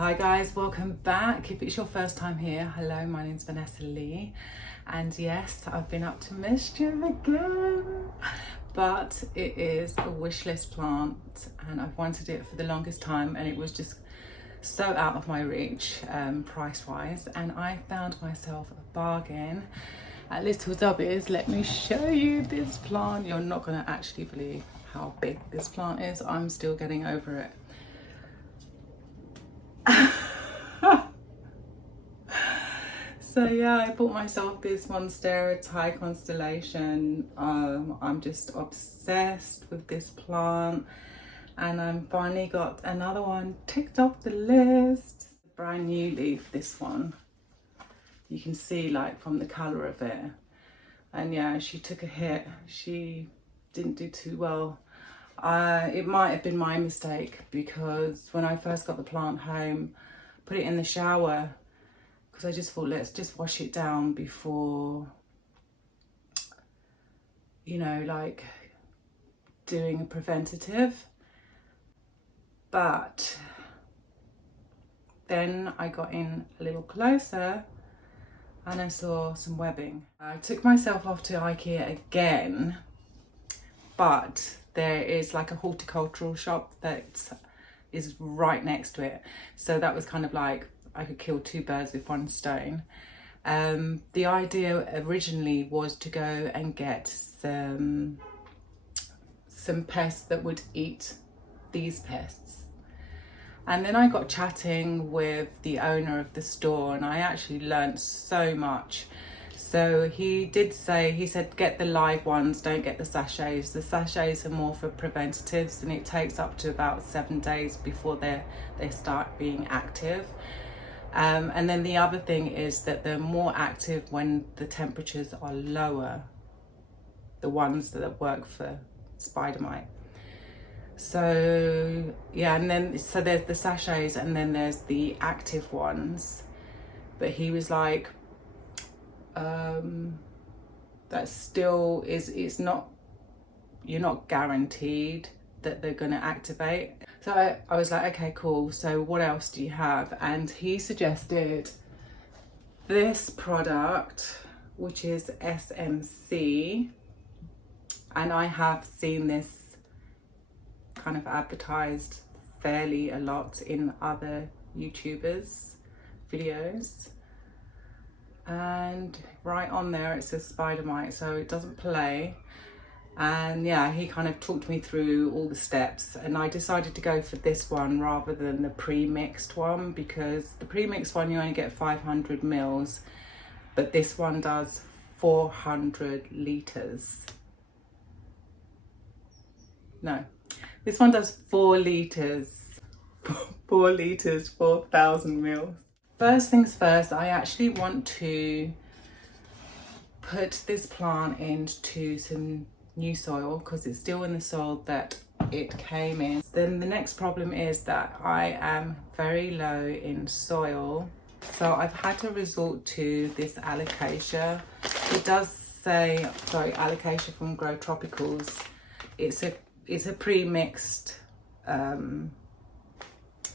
Hi guys, welcome back. If it's your first time here, hello, my name's Vanessa Lee, and yes, I've been up to mischief again, but it is a wish list plant and I've wanted it for the longest time and it was just so out of my reach price wise, and I found myself a bargain at Little Dobbies. Let me show you this plant. You're not going to actually believe how big this plant is. I'm still getting over it. So yeah, I bought myself this Monstera Thai constellation. I'm just obsessed with this plant and I'm finally got another one ticked off the list. Brand new leaf, this one. You can see like from the colour of it. And yeah, she took a hit. She didn't do too well. It might have been my mistake because when I first got the plant home, put it in the shower because I just thought, let's just wash it down before, you know, like doing a preventative. But then I got in a little closer and I saw some webbing. I took myself off to IKEA again, but there is like a horticultural shop that is right next to it. So that was kind of like, I could kill two birds with one stone. The idea originally was to go and get some pests that would eat these pests. And then I got chatting with the owner of the store and I actually learned so much. So he did say, he said, get the live ones, don't get the sachets. The sachets are more for preventatives and it takes up to about 7 days before they start being active. And then the other thing is that they're more active when the temperatures are lower, the ones that work for spider mite. So yeah, and then so there's the sachets and then there's the active ones. But he was like, that still it's not, you're not guaranteed that they're going to activate. So I was like, okay, cool, so what else do you have? And he suggested this product, which is SMC, and I have seen this kind of advertised fairly a lot in other YouTubers' videos. And right on there it says spider mite, so it doesn't play. And yeah, he kind of talked me through all the steps and I decided to go for this one rather than the pre-mixed one, because the pre-mixed one you only get 500 mils, but this one does 400 litres. No, this one does 4 litres. 4 litres, 4,000 mils. First things first, I actually want to put this plant into some new soil because it's still in the soil that it came in. Then the next problem is that I am very low in soil, so I've had to resort to this alocasia. It does say, sorry, alocasia from Grow Tropicals. It's a pre-mixed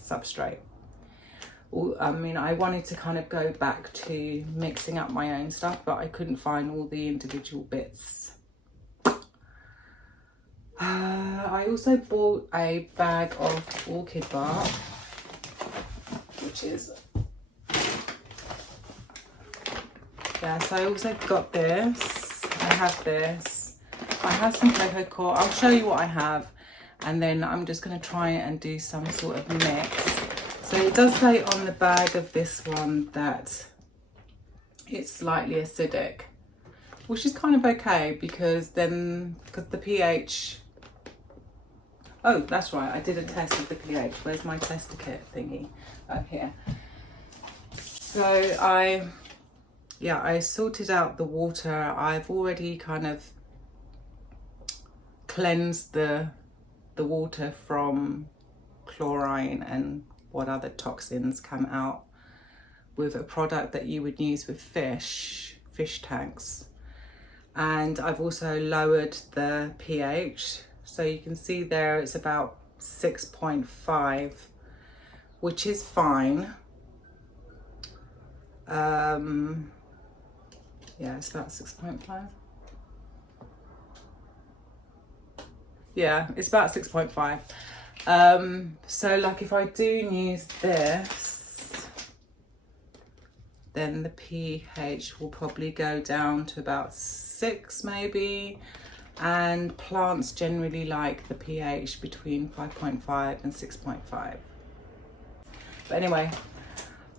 substrate. I mean, I wanted to kind of go back to mixing up my own stuff, but I couldn't find all the individual bits. I also bought a bag of orchid bark, which is, yeah, so I also got this. I have this. I have some cocoa coir. I'll show you what I have, and then I'm just going to try and do some sort of mix. So it does say on the bag of this one that it's slightly acidic, which is kind of okay because the pH, oh, that's right, I did a test of the pH. Where's my tester kit thingy? Up here. So I sorted out the water. I've already kind of cleansed the water from chlorine and what other toxins come out with a product that you would use with fish tanks. And I've also lowered the pH, so you can see there it's about 6.5, which is fine. Yeah, it's about 6.5. Yeah, it's about 6.5. So like if I do use this, then the pH will probably go down to about 6 maybe, and plants generally like the pH between 5.5 and 6.5. But anyway,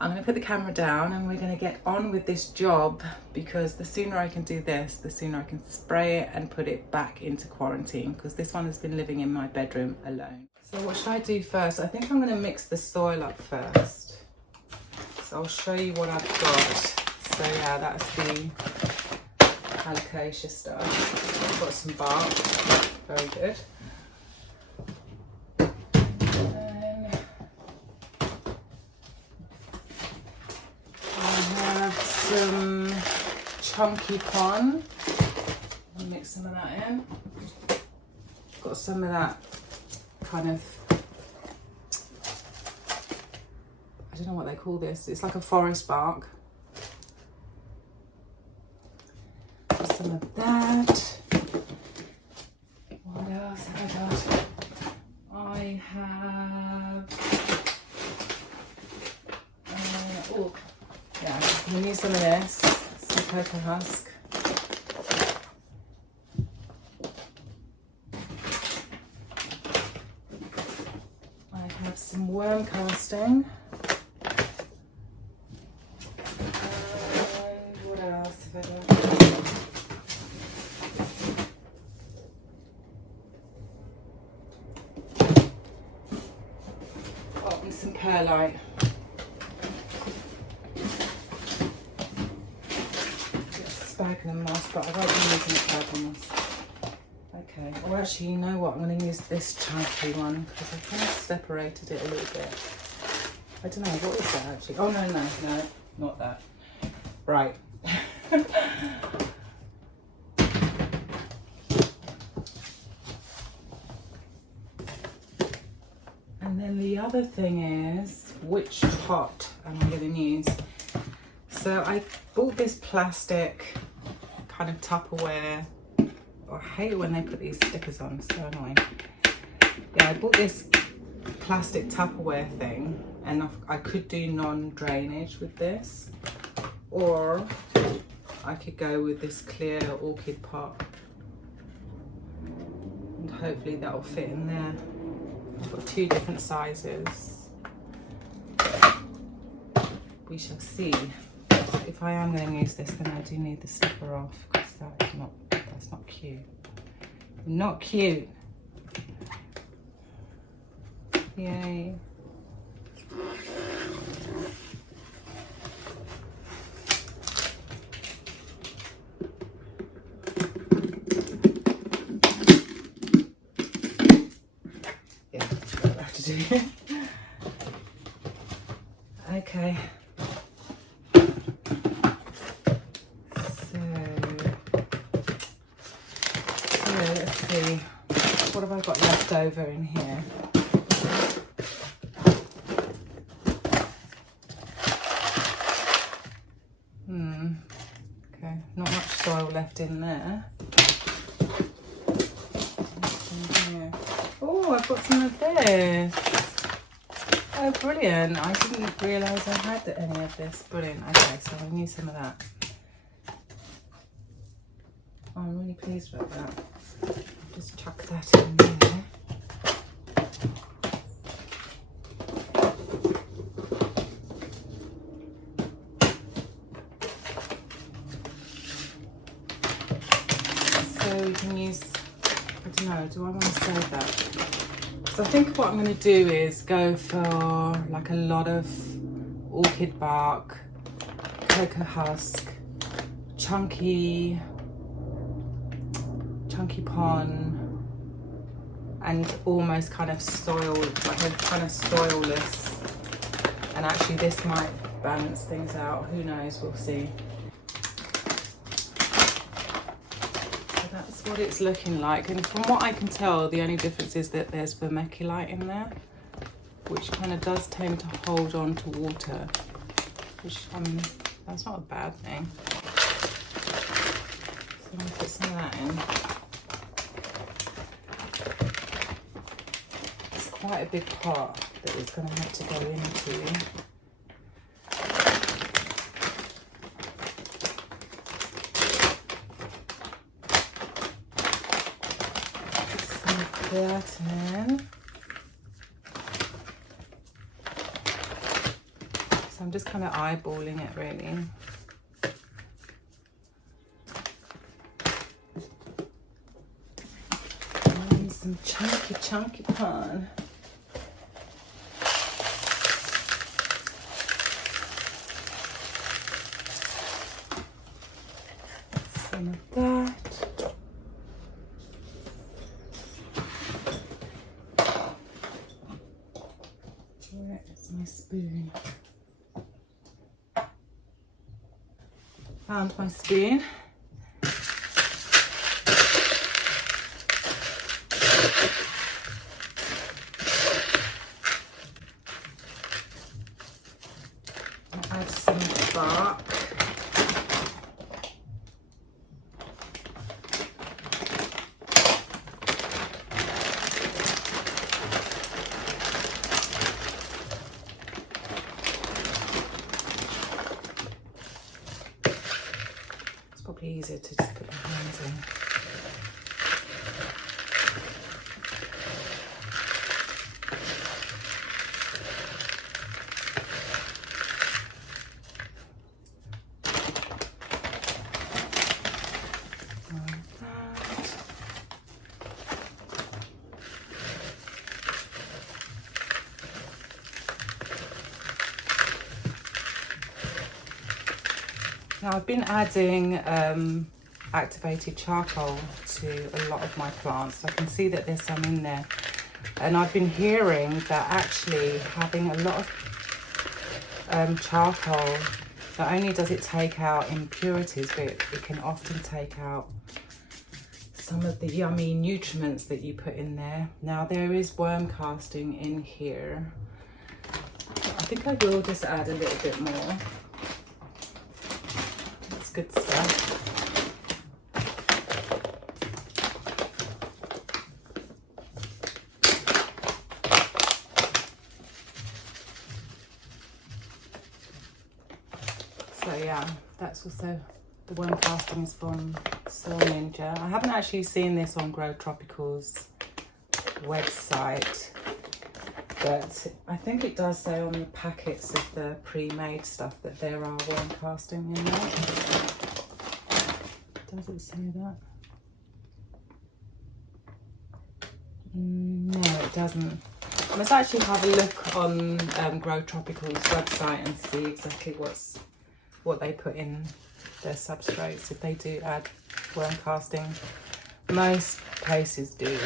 I'm going to put the camera down and we're going to get on with this job, because the sooner I can do this, the sooner I can spray it and put it back into quarantine, because this one has been living in my bedroom alone. So what should I do first? I think I'm going to mix the soil up first. So I'll show you what I've got. So yeah, that's the alocasia stuff. I've got some bark, very good. Some chunky pon. I'll mix some of that in. Got some of that kind of, I don't know what they call this. It's like a forest bark. Got some of that. What else have I got? I have, oh. Yeah, I'm going to use some of this, some cocoa husk. I have some worm casting. And what else have I got? Oh, and some perlite. Sphagnum moss, but I won't be using sphagnum moss. Okay, well actually, you know what, I'm going to use this chunky one because I've kind of separated it a little bit. I don't know, what is that actually? Oh no, not that. Right. And then the other thing is, which pot am I going to use? So I bought this plastic kind of Tupperware. Oh, I hate it when they put these stickers on, it's so annoying. Yeah, I bought this plastic Tupperware thing, and I could do non-drainage with this, or I could go with this clear orchid pot, and hopefully that'll fit in there. I've got 2 different sizes. We shall see. If I am going to use this, then I do need the slipper off, because that's not cute. Not cute. Yay. Yeah, that's what I have to do. Okay. What have I got left over in here? Okay, not much soil left in there. Oh, I've got some of this. Oh, brilliant. I didn't realise I had any of this. Brilliant. Okay, so I need some of that. Oh, I'm really pleased with that. Just chuck that in there. So we can use, I don't know, do I want to save that? So I think what I'm going to do is go for like a lot of orchid bark, cocoa husk, chunky pon, and almost kind of soil, like a kind of soilless. And actually this might balance things out, who knows, we'll see. So that's what it's looking like, and from what I can tell, the only difference is that there's vermiculite in there. which kind of does tend to hold on to water, which, I mean, that's not a bad thing. So I'm going to put some of that in. It's quite a big pot that it's going to have to go into. That in. So I'm just kind of eyeballing it really. And some chunky pun. Some of that. My spoon. Found my spoon. I'll add some bark. Probably easier to just put my hands in. Like that. Now I've been adding activated charcoal to a lot of my plants. I can see that there's some in there. And I've been hearing that actually having a lot of charcoal, not only does it take out impurities, but it can often take out some of the yummy nutriments that you put in there. Now there is worm casting in here. I think I will just add a little bit more. Good stuff. So yeah, that's also the worm casting is from Soil Ninja. I haven't actually seen this on Grow Tropical's website, but I think it does say on the packets of the pre-made stuff that there are worm casting in there. Does it say that? No, it doesn't. I must actually have a look on Grow Tropical's website and see exactly what they put in their substrates, if they do add worm casting. Most places do.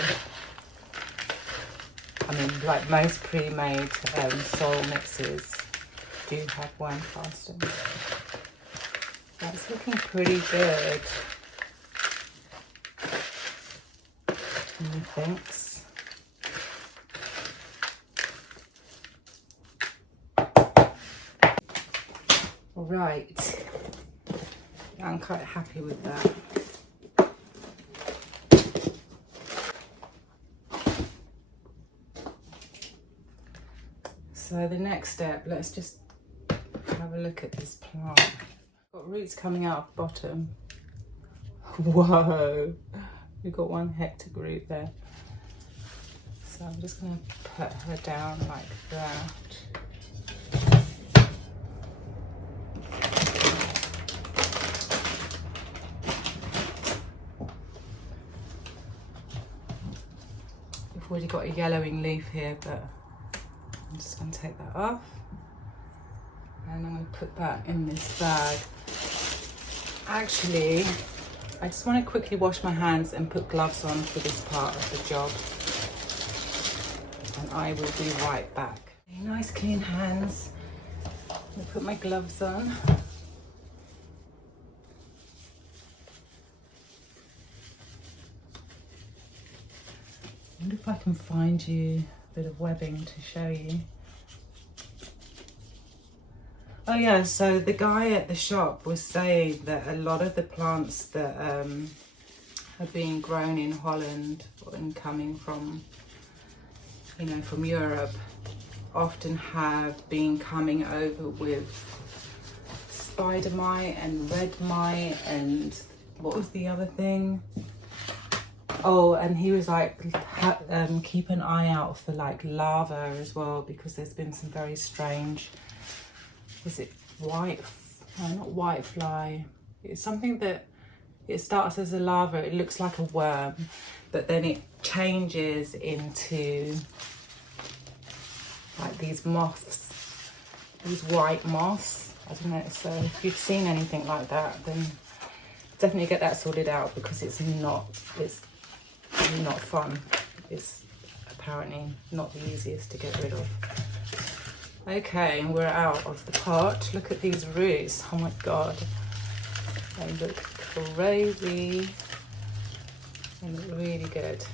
I mean, like most pre-made soil mixes do have worm casting. That's looking pretty good. Thanks. All right, I'm quite happy with that. So the next step, let's just have a look at this plant. Got roots coming out of the bottom. Whoa, we've got one hectic root there. So I'm just going to put her down like that. We've already got a yellowing leaf here, but I'm just going to take that off. And I'm going to put that in this bag. Actually, I just want to quickly wash my hands and put gloves on for this part of the job. And I will be right back. Nice clean hands. I'll put my gloves on. I wonder if I can find you bit of webbing to show you. Oh yeah, so the guy at the shop was saying that a lot of the plants that are being grown in Holland and coming from, you know, from Europe, often have been coming over with spider mite and red mite and what was the other thing? Oh, and he was like, keep an eye out for like larvae as well, because there's been some very strange, is it white, no, not white fly, it's something that it starts as a larva, it looks like a worm, but then it changes into like these moths, these white moths. I don't know, so if you've seen anything like that, then definitely get that sorted out, because it's not fun. It's apparently not the easiest to get rid of. Okay, we're out of the pot. Look at these roots. Oh my god, they look crazy. They look really good.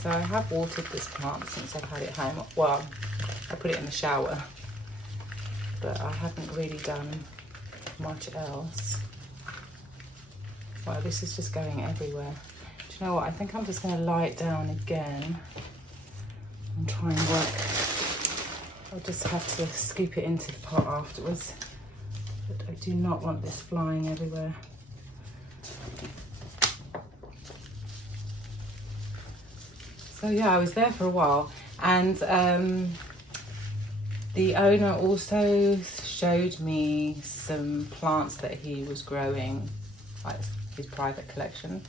So I have watered this plant since I've had it home. Well, I put it in the shower, but I haven't really done much else. Well, this is just going everywhere. Do you know what? I think I'm just going to lie it down again and try and work. I'll just have to scoop it into the pot afterwards. But I do not want this flying everywhere. So yeah, I was there for a while, and the owner also showed me some plants that he was growing, like his private collection,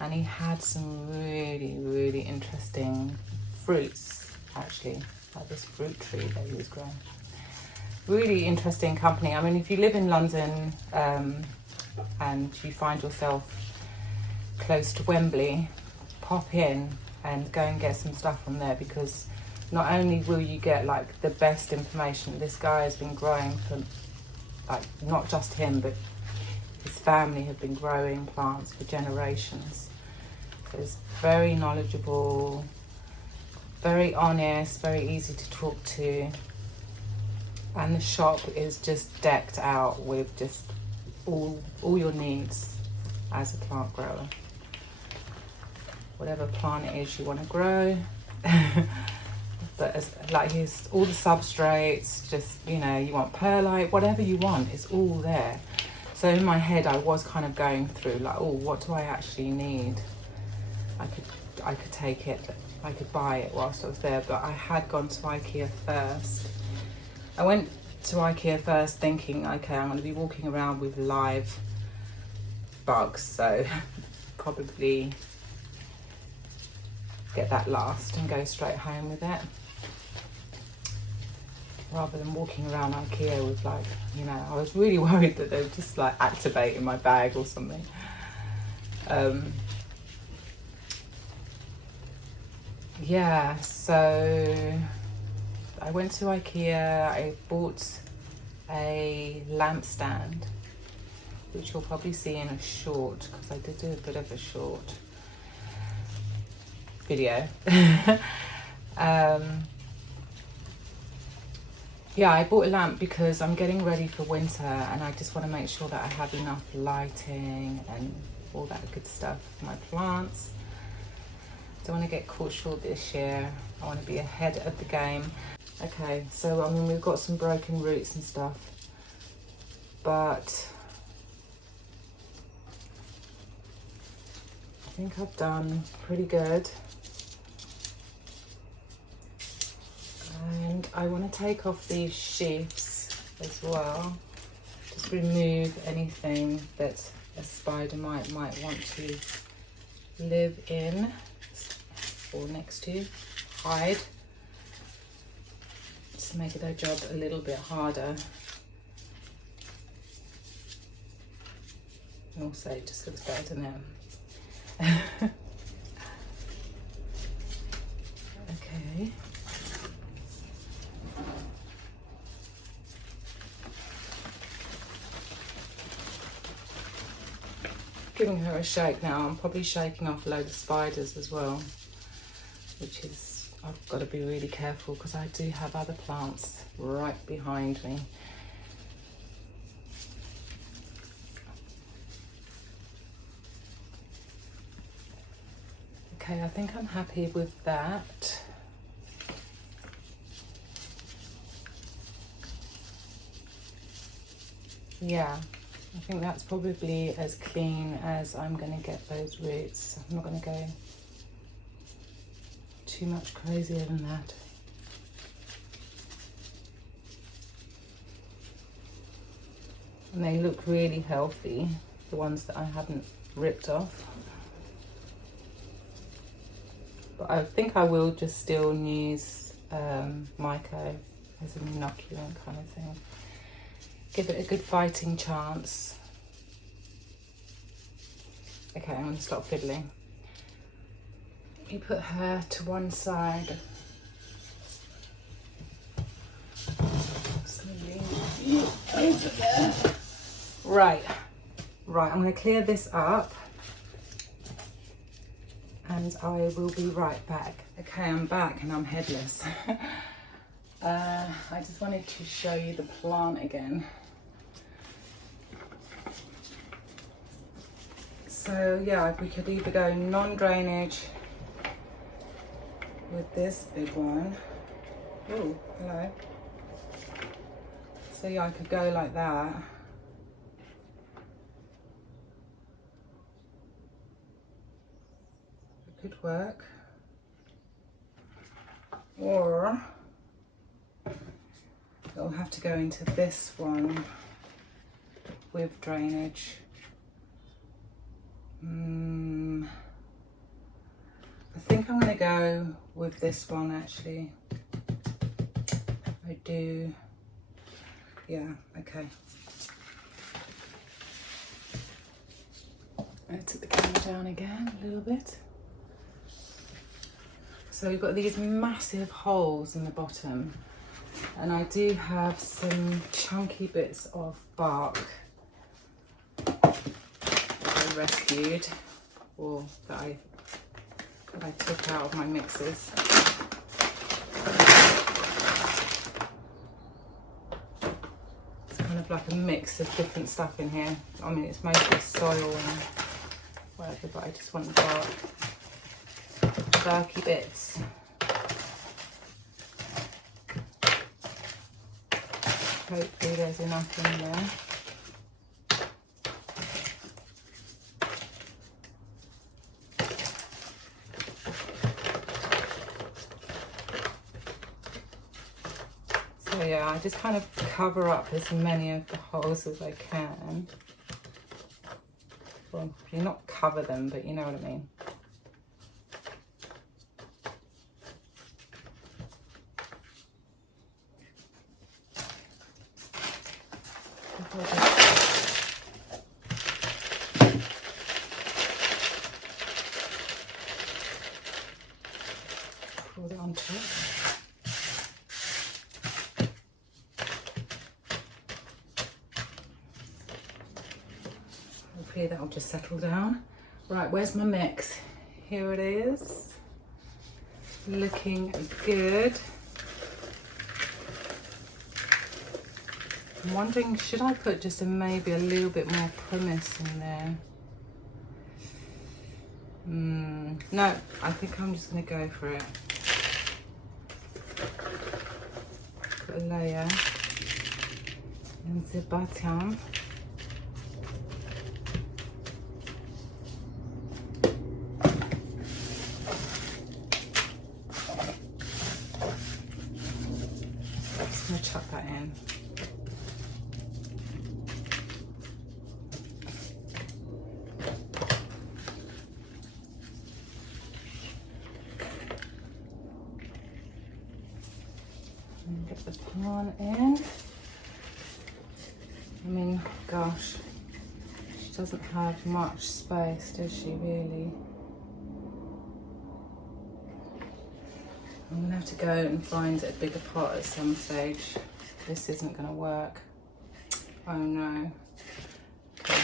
and he had some really interesting fruits, actually, like this fruit tree that he was growing. Really interesting company. I mean, if you live in London and you find yourself close to Wembley, pop in and go and get some stuff from there, because not only will you get like the best information, this guy has been growing for, like, not just him, but his family have been growing plants for generations. So it's very knowledgeable, very honest, very easy to talk to. And the shop is just decked out with just all your needs as a plant grower. Whatever plant it is you want to grow. But as, like, here's all the substrates, just, you know, you want perlite, whatever you want, it's all there. So in my head, I was kind of going through like, oh, what do I actually need? I could take it, I could buy it whilst I was there, but I had gone to IKEA first. I went to IKEA first thinking, okay, I'm going to be walking around with live bugs, so probably get that last and go straight home with it, rather than walking around IKEA with, like, you know, I was really worried that they would just like activate in my bag or something. Yeah, so I went to IKEA, I bought a lamp stand, which you'll probably see in a short, because I did do a bit of a short video. Yeah, I bought a lamp because I'm getting ready for winter and I just want to make sure that I have enough lighting and all that good stuff for my plants. Don't want to get caught short this year. I want to be ahead of the game. Okay, so I mean, we've got some broken roots and stuff, but I think I've done pretty good. And I want to take off these sheaths as well. Just remove anything that a spider might want to live in or next to, hide. Just to make their job a little bit harder. And also it just looks better than them. Okay. Giving her a shake now. I'm probably shaking off a load of spiders as well, which is I've got to be really careful because I do have other plants right behind me. Okay, I think I'm happy with that. Yeah, I think that's probably as clean as I'm going to get those roots. I'm not going to go too much crazier than that. And they look really healthy, the ones that I haven't ripped off. But I think I will just still use Myco as an inoculant kind of thing. Give it a good fighting chance. Okay, I'm going to stop fiddling. Let me put her to one side. Over there. Right, I'm going to clear this up. And I will be right back. Okay, I'm back and I'm headless. I just wanted to show you the plant again. So yeah, we could either go non-drainage with this big one. Oh, hello. So yeah, I could go like that. Could work, or it'll have to go into this one with drainage. I think I'm going to go with this one actually. I do, yeah, okay. I took the camera down again a little bit. So we've got these massive holes in the bottom, and I do have some chunky bits of bark that I rescued, or that I took out of my mixes. It's kind of like a mix of different stuff in here. I mean, it's mostly soil and whatever, but I just want the bark. Barky bits. Hopefully there's enough in there. So yeah, I just kind of cover up as many of the holes as I can. Well, you not cover them, but you know what I mean. Pull it on top. Hopefully that'll just settle down. Right, where's my mix? Here it is. Looking good. I'm wondering, should I put just maybe a little bit more pumice in there? No, I think I'm just going to go for it. Put a layer in the bottom. I'm just going to chuck that in. Get the plant in. I mean, gosh, she doesn't have much space, does she really? I'm gonna have to go and find a bigger pot at some stage. This isn't gonna work. Oh no. Okay,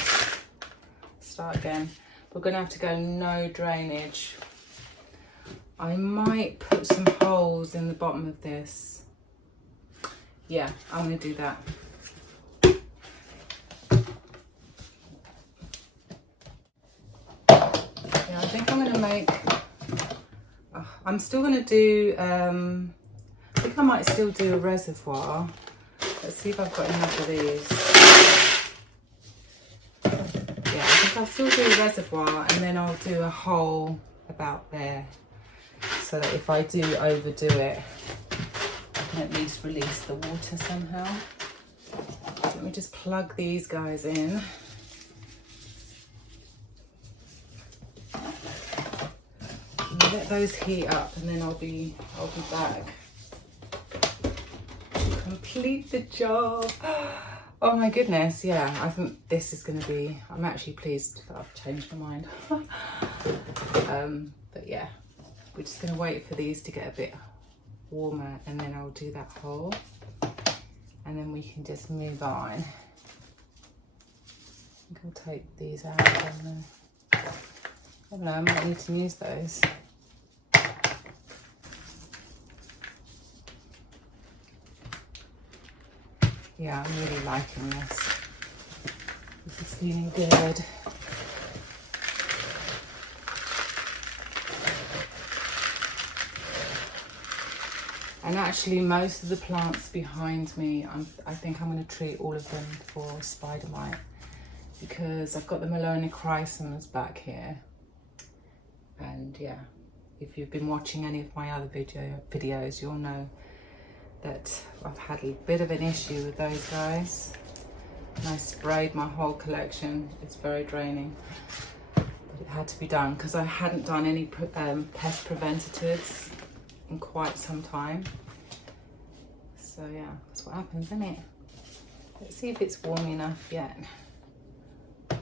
start again. We're gonna have to go no drainage. I might put some holes in the bottom of this. Yeah, I'm going to do that. Yeah, I think I'm going to make... I'm still going to do... I think I might still do a reservoir. Let's see if I've got enough of these. Yeah, I think I'll still do a reservoir and then I'll do a hole about there. So that if I do overdo it, I can at least release the water somehow. So let me just plug these guys in. Let those heat up and then I'll be back to complete the job. Oh my goodness, yeah, I think this is going to be, I'm actually pleased that I've changed my mind. But yeah, we're just going to wait for these to get a bit warmer and then I'll do that hole and then we can just move on. I think I'll take these out and then, I don't know, I might need to use those. Yeah, I'm really liking this. This is feeling good. And actually most of the plants behind me, I think I'm going to treat all of them for spider mite because I've got the Melonichrysums back here. And yeah, if you've been watching any of my other videos, you'll know that I've had a bit of an issue with those guys. And I sprayed my whole collection. It's very draining. But it had to be done because I hadn't done any pest preventatives in quite some time. So yeah, that's what happens, isn't it? Let's see if it's warm enough yet. So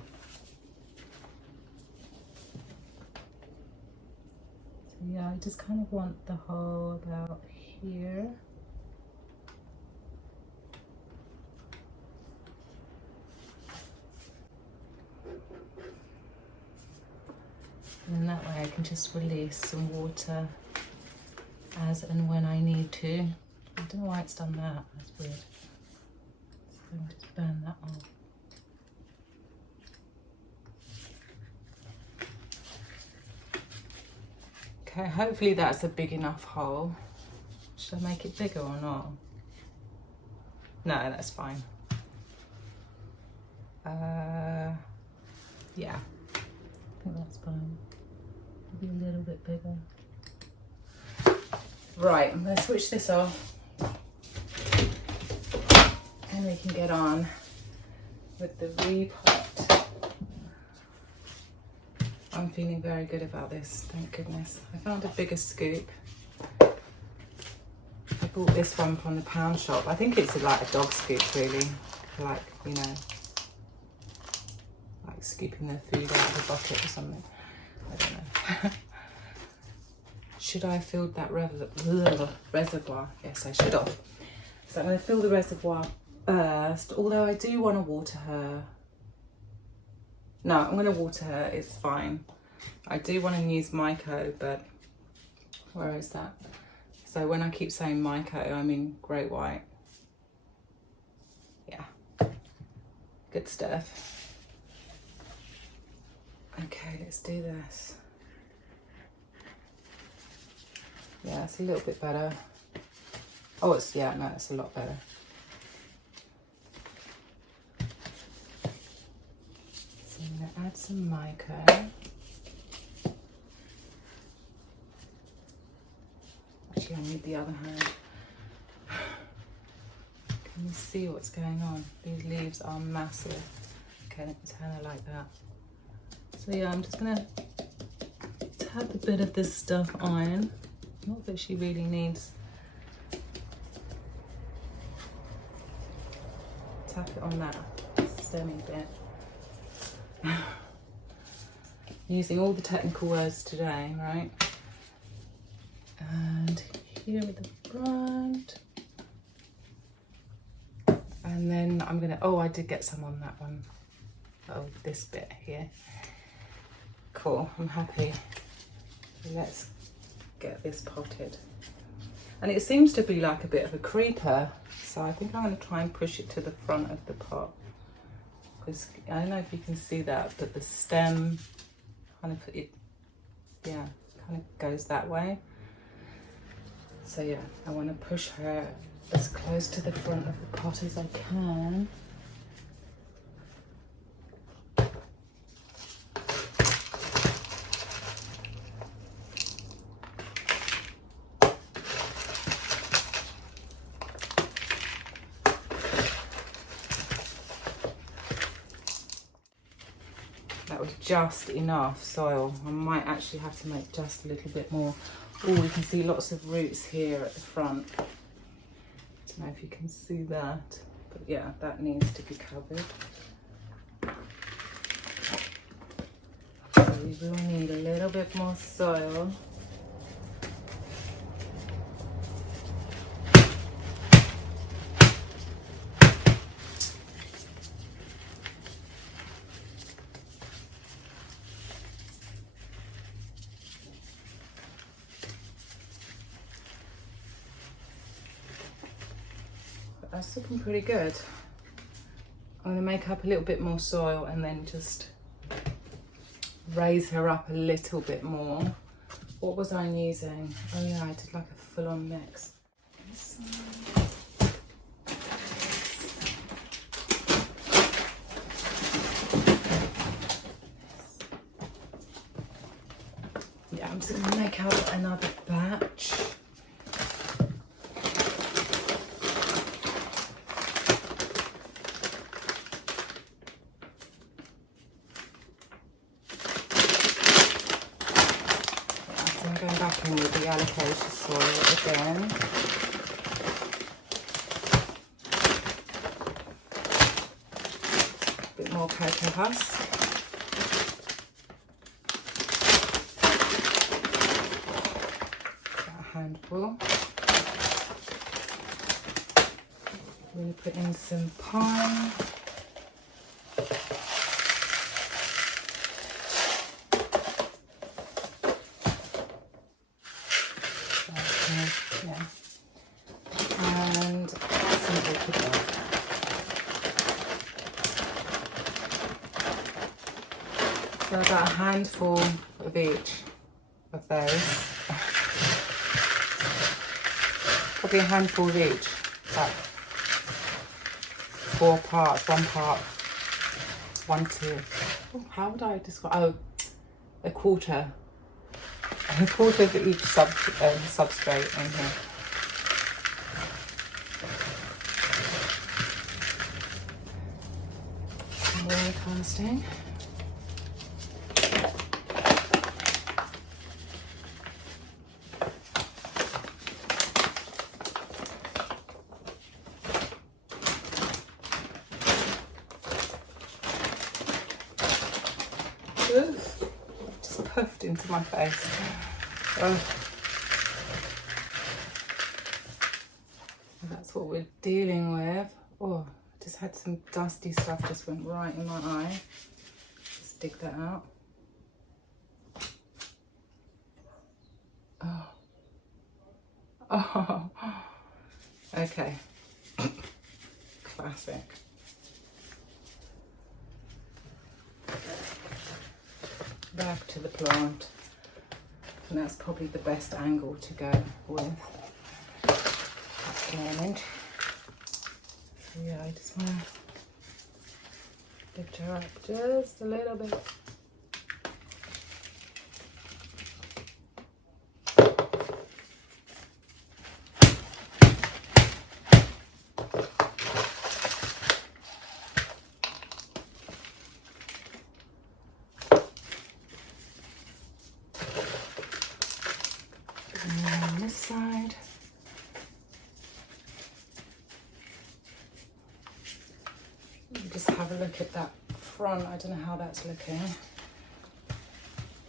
yeah, I just kind of want the hole about here. And that way I can just release some water as and when I need to. I don't know why it's done that, that's weird. So I'll just burn that off. Okay, hopefully that's a big enough hole. Should I make it bigger or not? No, that's fine. Yeah, I think that's fine. Maybe a little bit bigger. Right, I'm going to switch this off and we can get on with the Repot. I'm feeling very good about this, thank goodness. I found a bigger scoop. I bought this one from the pound shop. I think it's like a dog scoop really, like, you know, like scooping their food out of a bucket or something. I don't know. Should I have filled that reservoir? Yes, I should have. So I'm going to fill the reservoir first, although I do want to water her. No, I'm going to water her, it's fine. I do want to use Myco, but where is that? So when I keep saying Myco, I mean Great White. Yeah, good stuff. Okay, let's do this. Yeah, it's a little bit better. Oh, it's, yeah, no, it's a lot better. So I'm going to add some Myco. Actually, I need the other hand. Can you see what's going on? These leaves are massive. Okay, let me turn it like that. So yeah, I'm just going to tap a bit of this stuff on. Not that she really needs. Tap it on that stemmy bit. Using all the technical words today, right? And here at the front. And then I'm gonna, oh, I did get some on that one. Oh, this bit here. Cool, I'm happy. Let's get this potted. And it seems to be like a bit of a creeper, so I think I'm going to try and push it to the front of the pot, because I don't know if you can see that, but the stem kind of, kind of goes that way. So yeah, I want to push her as close to the front of the pot as I can. That was just enough soil. I might actually have to make just a little bit more. Oh, you can see lots of roots here at the front. I don't know if you can see that, but yeah, that needs to be covered. So we will need a little bit more soil. That's looking pretty good. I'm going to make up a little bit more soil and then just raise her up a little bit more. What was I using? Oh yeah, I did like a full-on mix. Yeah, I'm just going to make out another batch. Going back in with the allocated soil again. A bit more cocoa husk. About a handful. We're going to put in some pine. Yeah. And some orchid oil. So about a handful of each of those. Probably a handful of each. About 4 parts, 1 part, 1, 2. Oh, how would I describe? Oh, a quarter of each substrate in here. More casting. Just puffed into my face. That's what we're dealing with. Oh, I just had some dusty stuff just went right in my eye. Just dig that out. Oh. Okay. Classic. Back to the plant. And that's probably the best angle to go with at the moment. So yeah, I just want to lift her up just a little bit. Side. Just have a look at that front. I don't know how that's looking.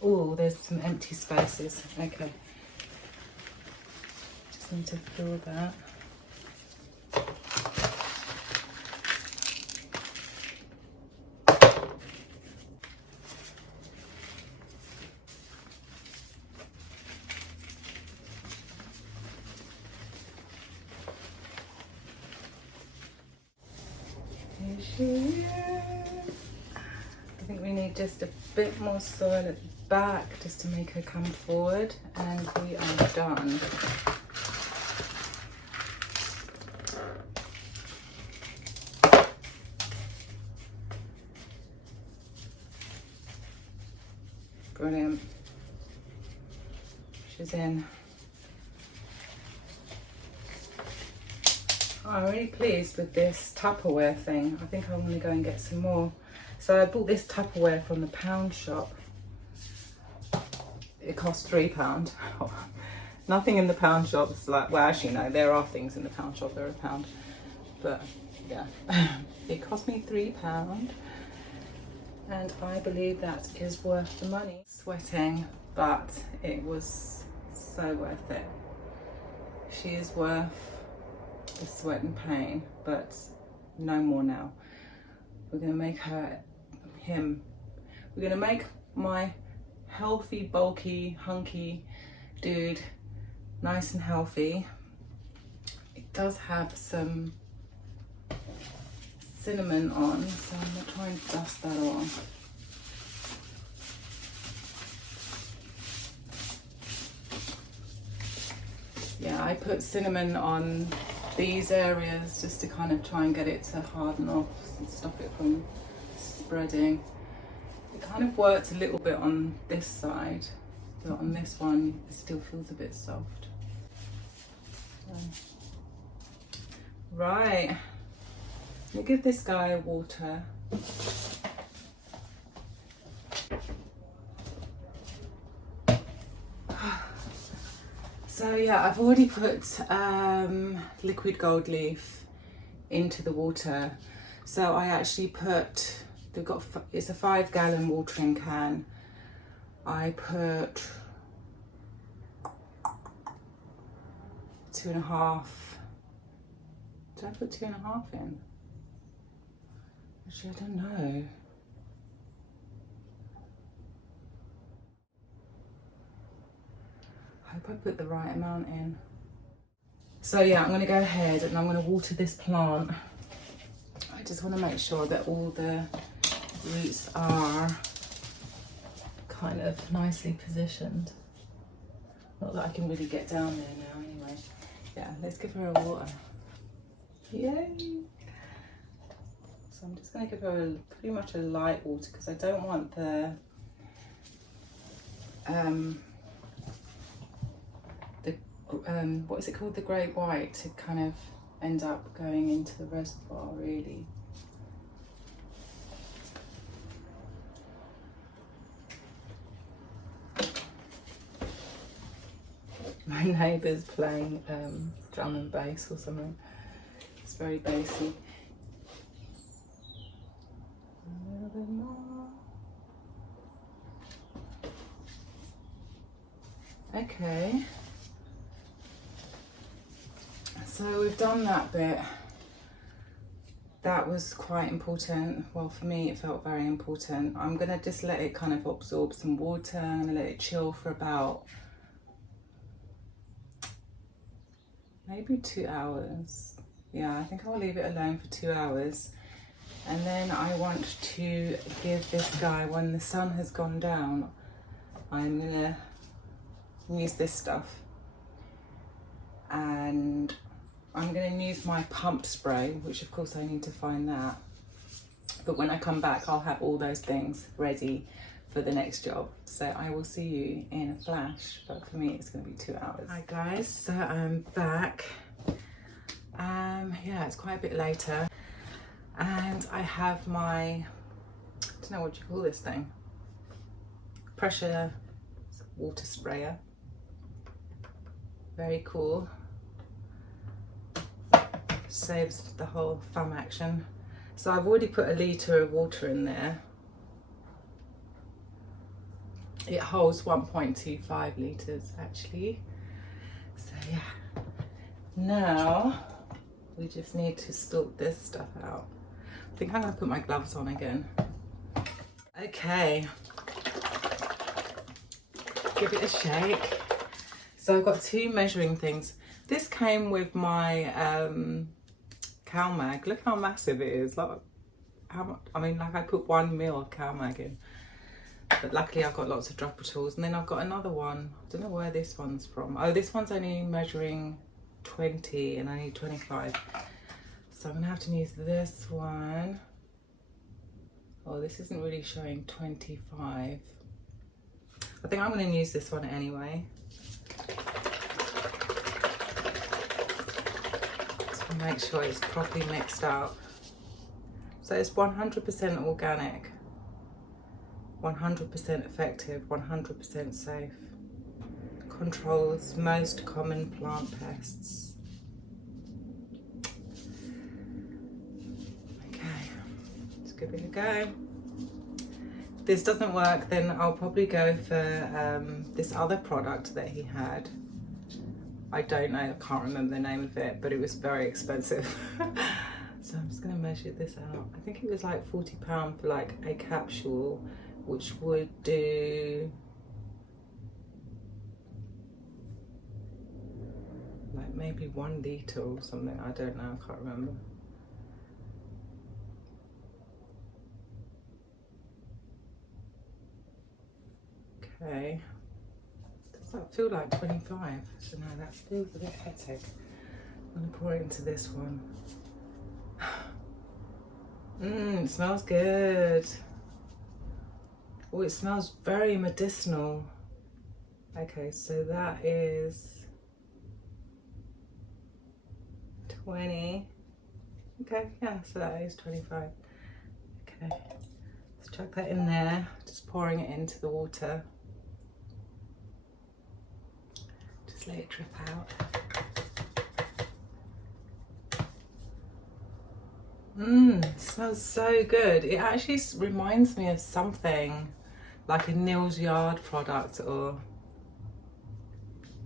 Oh, there's some empty spaces. Okay. Just need to fill that. Here she is. I think we need just a bit more soil at the back just to make her come forward, and we are done. Brilliant. She's in. I'm really pleased with this Tupperware thing. I think I want to go and get some more. So I bought this Tupperware from the pound shop. It cost £3. Nothing in the pound shop is like, well actually no, there are things in the pound shop, they're £1. But yeah, it cost me £3. And I believe that is worth the money. Sweating, but it was so worth it. She is worth the sweat and pain, but no more now. We're gonna make we're gonna make my healthy, bulky, hunky dude nice and healthy. It does have some cinnamon on, so I'm gonna try and dust that off. Yeah, I put cinnamon on these areas just to kind of try and get it to harden off and stop it from spreading. It kind of worked a little bit on this side, but on this one it still feels a bit soft. Right. We'll give this guy water. So yeah, I've already put liquid gold leaf into the water. So I actually put, it's a 5-gallon watering can. I put 2.5. Did I put 2.5 in? Actually, I don't know. I hope I put the right amount in. So yeah, I'm going to go ahead and I'm going to water this plant. I just want to make sure that all the roots are kind of nicely positioned. Not that I can really get down there now anyway. Yeah, let's give her a water. Yay! So I'm just going to give her pretty much a light water because I don't want the what is it called, the great white, to kind of end up going into the reservoir really. My neighbour's playing drum and bass or something. It's very bassy. A little bit more. Okay. So we've done that bit. That was quite important. Well, for me, it felt very important. I'm gonna just let it kind of absorb some water. I'm gonna let it chill for about maybe 2 hours. Yeah, I think I'll leave it alone for 2 hours. And then I want to give this guy, when the sun has gone down, I'm gonna use this stuff. And I'm going to use my pump spray, which of course I need to find that. But when I come back, I'll have all those things ready for the next job. So I will see you in a flash, but for me it's going to be 2 hours. Hi guys, so I'm back. Yeah, it's quite a bit later. And I have my, I don't know what you call this thing, pressure water sprayer. Very cool. Saves the whole thumb action. So I've already put a litre of water in there. It holds 1.25 litres actually. So yeah, now we just need to sort this stuff out. I think I'm going to put my gloves on again. Okay, give it a shake. So I've got 2 measuring things. This came with my cow mag. Look how massive it is. Like, how much, I mean, like I put 1 mil of cow mag in. But luckily I've got lots of dropper tools. And then I've got another one. I don't know where this one's from. Oh, this one's only measuring 20 and I need 25. So I'm gonna have to use this one. Oh, this isn't really showing 25. I think I'm gonna use this one anyway. To make sure it's properly mixed up. So it's 100% organic. 100% effective, 100% safe. Controls most common plant pests. Okay, let's give it a go. If this doesn't work, then I'll probably go for this other product that he had. I don't know, I can't remember the name of it, but it was very expensive. So I'm just gonna measure this out. I think it was like £40 for like a capsule, which would do like maybe 1 litre or something. I don't know, I can't remember. Okay, does that feel like 25? So no, that feels a bit hectic. I'm gonna pour it into this one. It smells good. Oh, it smells very medicinal. Okay, so that is 20. Okay, yeah, so that is 25. Okay, let's chuck that in there. Just pouring it into the water. Just let it drip out. It smells so good. It actually reminds me of something like a Neil's Yard product, or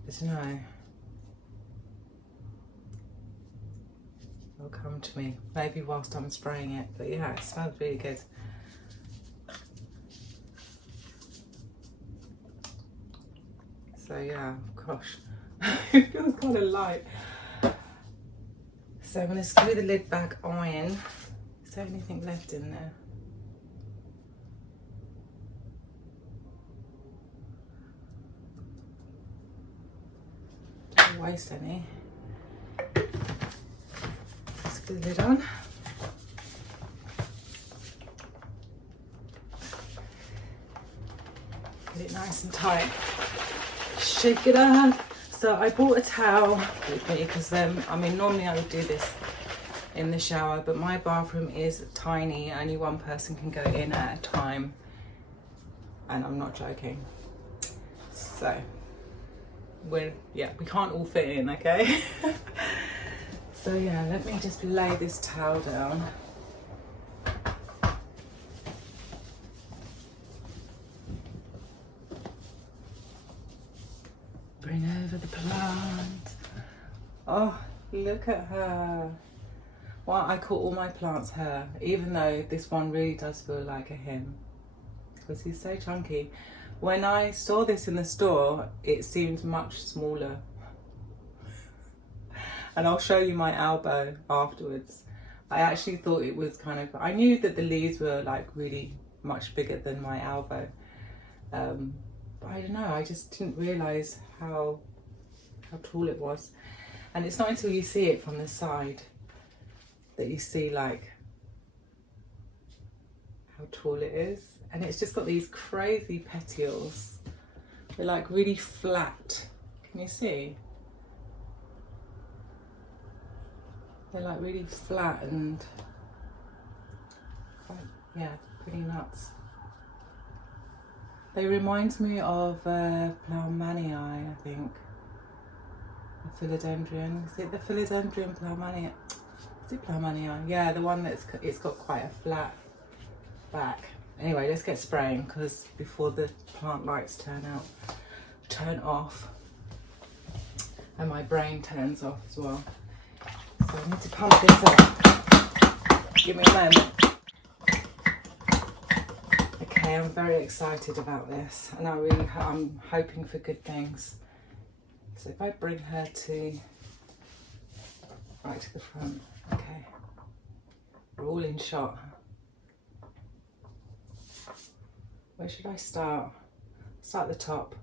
I don't know. It'll come to me maybe whilst I'm spraying it, but yeah, it smells really good. So yeah, gosh, it feels kind of light. So I'm going to screw the lid back on. Is there anything left in there? Don't waste any. Screw the lid on. Get it nice and tight. Shake it up. So I bought a towel with me because I mean, normally I would do this in the shower, but my bathroom is tiny. Only one person can go in at a time. And I'm not joking. So, we can't all fit in, okay? So yeah, let me just lay this towel down. Bring over the plant. Oh, look at her. Well, I call all my plants her, even though this one really does feel like a him, because he's so chunky. When I saw this in the store, it seemed much smaller. And I'll show you my elbow afterwards. I actually thought it was kind of, I knew that the leaves were like really much bigger than my elbow. But I don't know, I just didn't realise how tall it was. And it's not until you see it from the side that you see like how tall it is. And it's just got these crazy petioles. They're like really flat. Can you see? They're like really flat and quite, yeah, pretty nuts. They remind me of Plougmanii, I think. The philodendron. Is it the philodendron Plougmanii? Is it Plougmanii? Yeah, the one it's got quite a flat back. Anyway, let's get spraying because before the plant lights turn off, and my brain turns off as well. So I need to pump this up. Give me a moment. Okay, I'm very excited about this, and I'm hoping for good things. So if I bring her right to the front, okay, we're all in shot. Where should I start? Start at the top.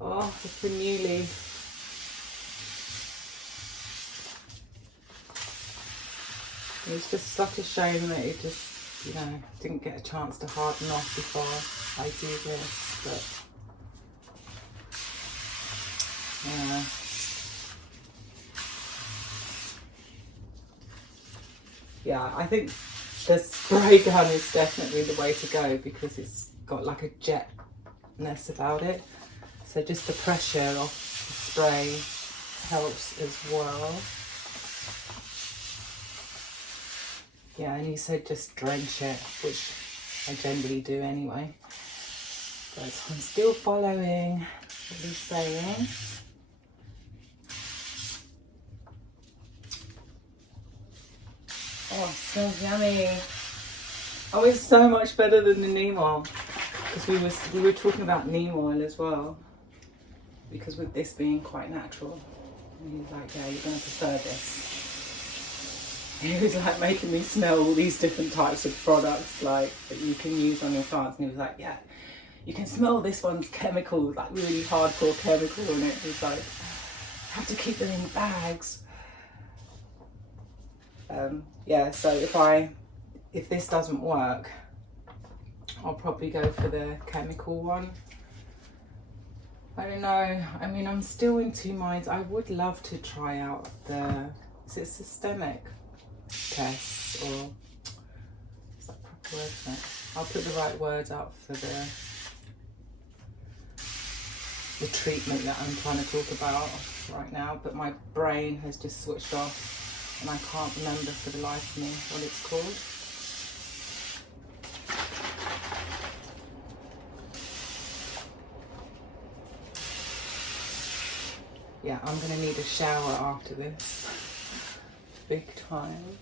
Oh, it's the new leaf. It's just such a shame that it just, you know, didn't get a chance to harden off before I do this, but yeah. Yeah, I think the spray gun is definitely the way to go because it's got like a jetness about it. So just the pressure of the spray helps as well. Yeah, and he said just drench it, which I generally do anyway. But I'm still following what he's saying. Oh, it smells yummy. Oh, it's so much better than the neem oil. Because we were talking about neem oil as well. Because with this being quite natural. And he's like, yeah, you're going to prefer this. He was like making me smell all these different types of products like that you can use on your plants. And he was like, yeah, you can smell this one's chemical, like really hardcore chemical in it. He's like, have to keep them in bags. Yeah, so if this doesn't work, I'll probably go for the chemical one. I don't know. I mean, I'm still in two minds. I would love to try out is it systemic Pest, or is that proper word for it? I'll put the right words out for the treatment that I'm trying to talk about right now, but my brain has just switched off. And I can't remember for the life of me what it's called. Yeah, I'm going to need a shower after this. Big time.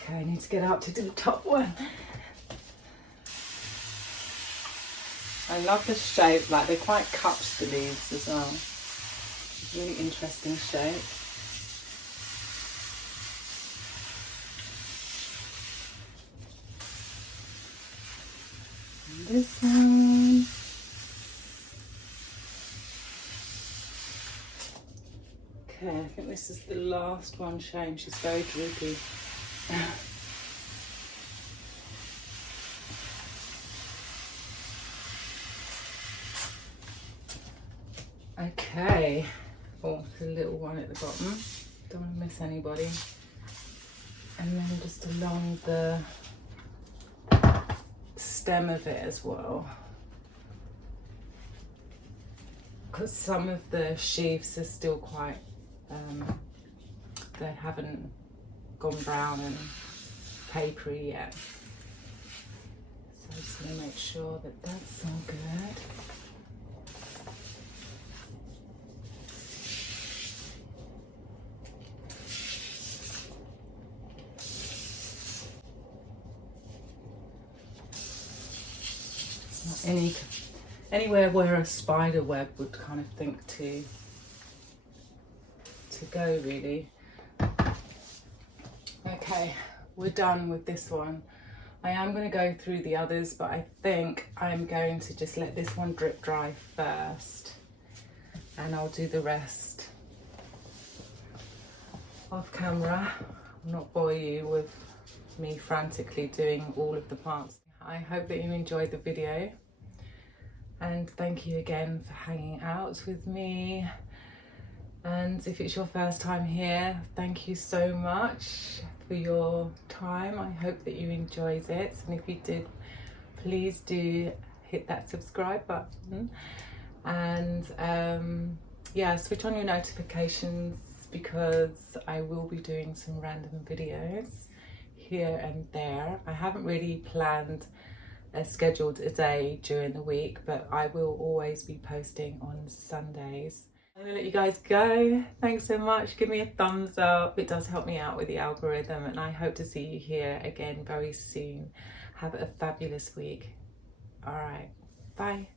Okay, I need to get up to do the top one. I love the shape, like they're quite cupped, the leaves as well. Really interesting shape. And this one. Okay, I think this is the last one shown. She's very droopy. Okay, oh, there's a little one at the bottom, don't want to miss anybody. And then just along the stem of it as well, because some of the sheaths are still quite, they haven't gone brown and papery yet. So I'm just going to make sure that that's all good. Anywhere where a spider web would kind of think to go, really. Okay, we're done with this one. I am going to go through the others, but I think I'm going to just let this one drip dry first, and I'll do the rest off camera. I'll not bore you with me frantically doing all of the plants. I hope that you enjoyed the video, and thank you again for hanging out with me. And if it's your first time here, thank you so much for your time. I hope that you enjoyed it, and if you did, please do hit that subscribe button, and yeah, switch on your notifications, because I will be doing some random videos here and there. I haven't really planned scheduled a day during the week, but I will always be posting on Sundays. I'm gonna let you guys go. Thanks so much. Give me a thumbs up. It does help me out with the algorithm, and I hope to see you here again very soon. Have a fabulous week. All right, bye.